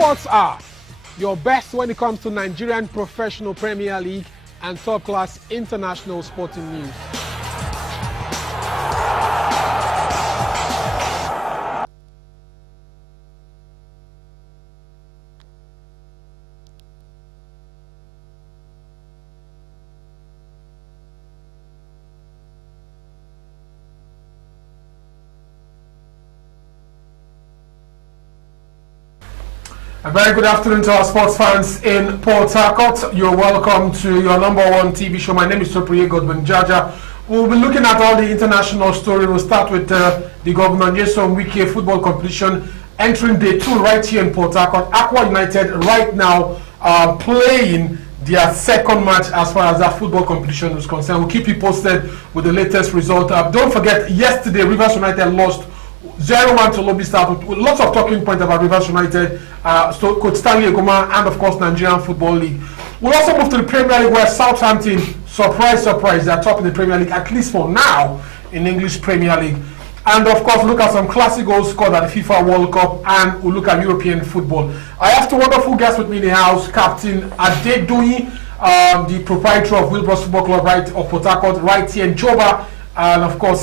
Sports Hour, your best when it comes to Nigerian Professional Premier League and top-class international sporting news. A very good afternoon to our sports fans in Port Harcourt. You're welcome to your number one TV show. My name is Opener of Gov Wike. We'll be looking at all the international stories. We'll start with the Opener of Gov Wike football competition entering day 2 right here in Port Harcourt. Aqua United right now playing their second match as far as that football competition is concerned. We'll keep you posted with the latest result. Don't forget, yesterday Rivers United lost 0-1 to Lobi Star, with lots of talking points about Rivers United, Coach Stanley Egoma, and of course Nigerian Football League. We'll also move to the Premier League, where Southampton, surprise, they are top in the Premier League, at least for now, in English Premier League. And of course, look at some classic goals scored at the FIFA World Cup, and we'll look at European football. I have two wonderful guests with me in the house, Captain Adedoyin, the proprietor of Wilbros Football Club of Port Harcourt, right here in Joba, and of course,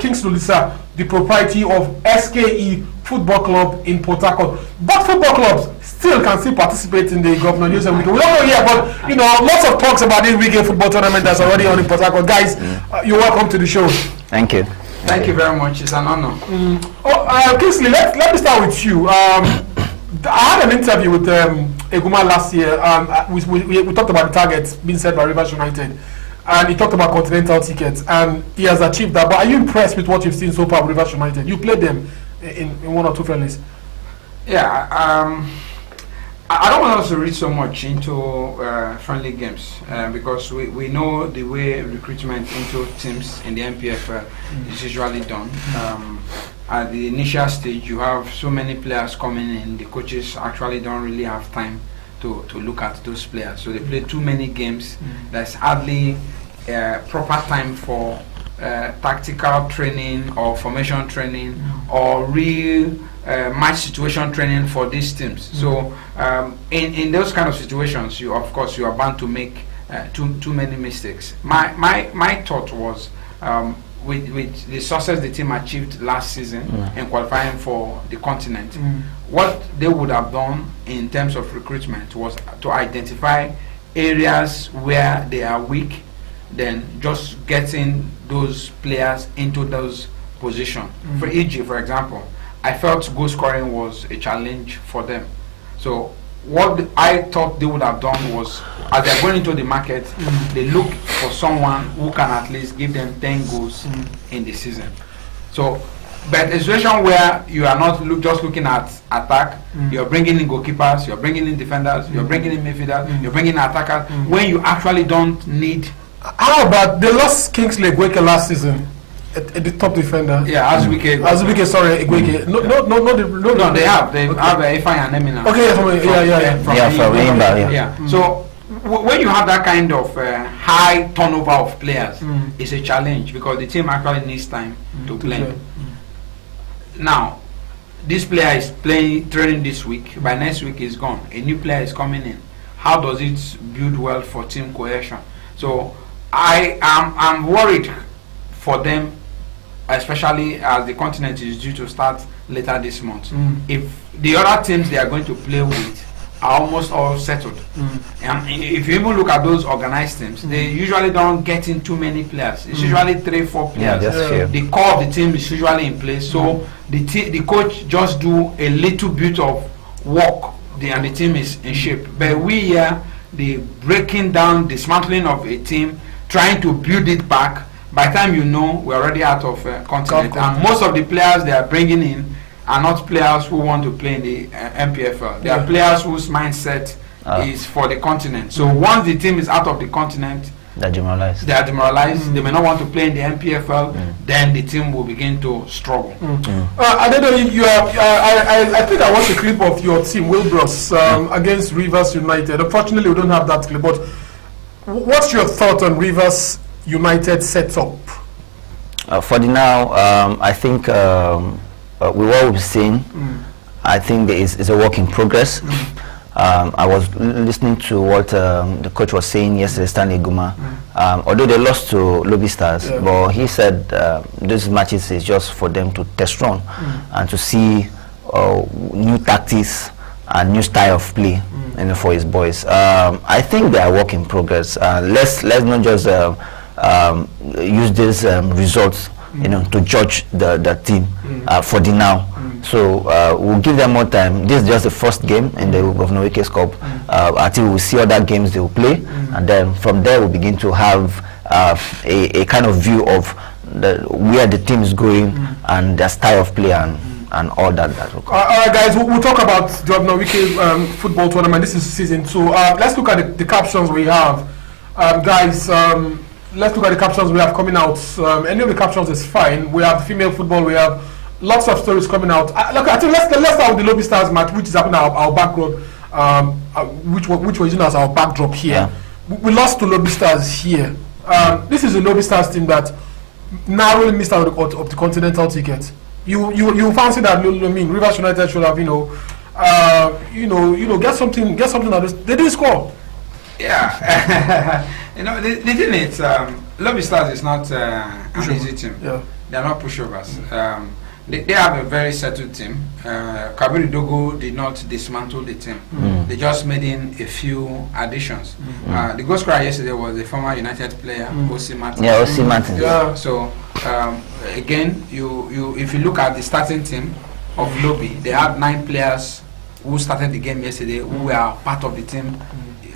Kings Lulisa, the proprietor of SKE Football Club in Port Harcourt. Both football clubs still participate in the Governor News and Weekend. We don't know yet, but lots of talks about this weekend football tournament that's already on in Port Harcourt. Guys, you're welcome to the show. Thank you. Thank you very much. It's an honor. Kingsley, let me start with you. I had an interview with Egoma last year. We talked about the targets being set by Rivers United. And he talked about continental tickets, and he has achieved that. But are you impressed with what you've seen so far with Rivers United? You played them in 1 or 2 friendlies. Yeah, I don't want us to read so much into friendly games because we know the way recruitment into teams in the MPFL is usually done. At the initial stage, you have so many players coming in, the coaches actually don't really have time to look at those players. So they play too many games. There's hardly proper time for tactical training or formation training or real match situation training for these teams. So in those kind of situations, you are bound to make too many mistakes. My thought was with the success the team achieved last season in qualifying for the continent, what they would have done in terms of recruitment was to identify areas where they are weak, then just getting those players into those positions. For Egypt, for example, I felt goal scoring was a challenge for them. So what I thought they would have done was, as they're going into the market, they look for someone who can at least give them 10 goals in the season. So, but a situation where you are not just looking at attack, you're bringing in goalkeepers, you're bringing in defenders, you're bringing in midfielders, you're bringing in attackers, when you actually don't need. How about they lost Kingsley Egweke last season? The top defender. Yeah, Azubike, sorry, Egweke. No, they have Ifeanyi and Emina. Okay, yeah. So when you have that kind of high turnover of players, it's a challenge because the team actually needs time to play. Now, this player is training this week. By next week, he's gone. A new player is coming in. How does it build well for team cohesion? So I'm worried for them, especially as the continent is due to start later this month. If the other teams they are going to play with are almost all settled, and if you even look at those organized teams, they usually don't get in too many players. It's usually 3-4 players. The core of the team is usually in place, so the coach just do a little bit of work, and the team is in shape. But we here, the breaking down, dismantling of a team, trying to build it back. By the time you know, we're already out of continent, and most of the players they are bringing in are not players who want to play in the MPFL. They are players whose mindset is for the continent. So once the team is out of the continent, They are demoralized. They may not want to play in the MPFL. Then the team will begin to struggle. I don't know. I think I watched a clip of your team, Wilbros, against Rivers United. Unfortunately, we don't have that clip. But what's your thought on Rivers United setup? For the now, I think with what we've seen, I think it's a work in progress. I was listening to what the coach was saying yesterday, Stanley Guma. Although they lost to Lobi Stars, but he said these matches is just for them to test run and to see new tactics and new style of play for his boys. I think they are work in progress. Let's not just use these results to judge the team for the now. So we'll give them more time. This is just the first game in the Governor Wike's Cup. Until we see other games they will play, and then from there we'll begin to have a kind of view of where the team is going and their style of play and all that. All right, guys, we'll talk about the Governor Wike football tournament. This is season 2. Let's look at the captions we have, guys. Let's look at the captions we have coming out. Any of the captions is fine. We have female football. We have lots of stories coming out. Look, I think let's start with the Lobi Stars match, which is happening our background, which was using as our backdrop here. We lost to Lobi Stars here. This is a Lobi Stars team that narrowly missed out of the continental ticket. You fancy that? I mean, Rivers United should have get something out of this. They didn't score. Yeah. The thing is, Lobi Stars is not an easy team. Yeah. They are not pushovers. They have a very settled team. Kabiri Dogo did not dismantle the team. They just made in a few additions. The goal scorer yesterday was a former United player, O.C. Martins. Yeah, O.C. Martins. Yeah. So again, if you look at the starting team of Lobi, they had 9 players who started the game yesterday who were part of the team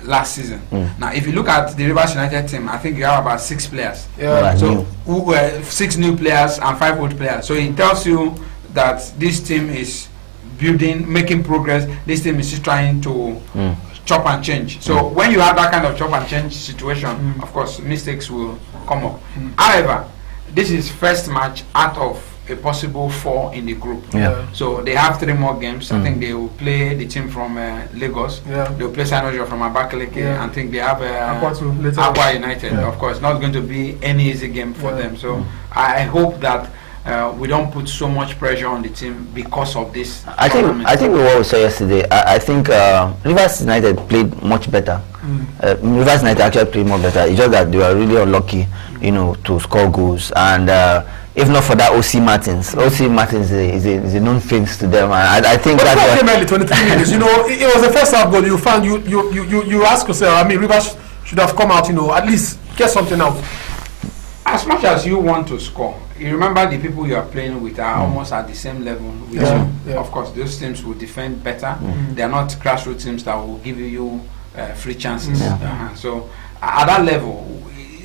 last season. Now, if you look at the Rivers United team, I think you have about 6 players. Yeah. So who were 6 new players and 5 old players. So it tells you that this team is building, making progress. This team is just trying to chop and change. So when you have that kind of chop and change situation, of course, mistakes will come up. However, this is first match out of a possible 4 in the group. So they have 3 more games. I think they will play the team from Lagos. They will play Sanojo from Abakaliki. I think they have Aqua United. Of course, not going to be any easy game for them. So I hope that we don't put so much pressure on the team because of this. I think what we saw yesterday. I think Rivers United played much better. Rivers United actually played more better. It's just that they were really unlucky, to score goals. And if not for that O.C. Martins is a known face to them. And I think that's came early 23 minutes. It was the first half goal. You found you ask yourself. I mean, Rivers should have come out. At least get something out. As much as you want to score, you remember the people you are playing with are almost at the same level with you. Of course, those teams will defend better. They are not grassroots teams that will give you free chances. So at that level,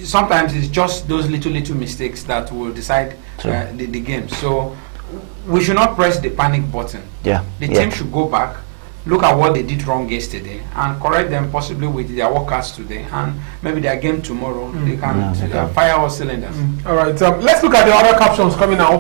sometimes it's just those little mistakes that will decide the game. So we should not press the panic button. The team should go back, look at what they did wrong yesterday, and correct them possibly with their workouts today, and maybe their game tomorrow they can fire all cylinders. All right, let's look at the other captions coming out.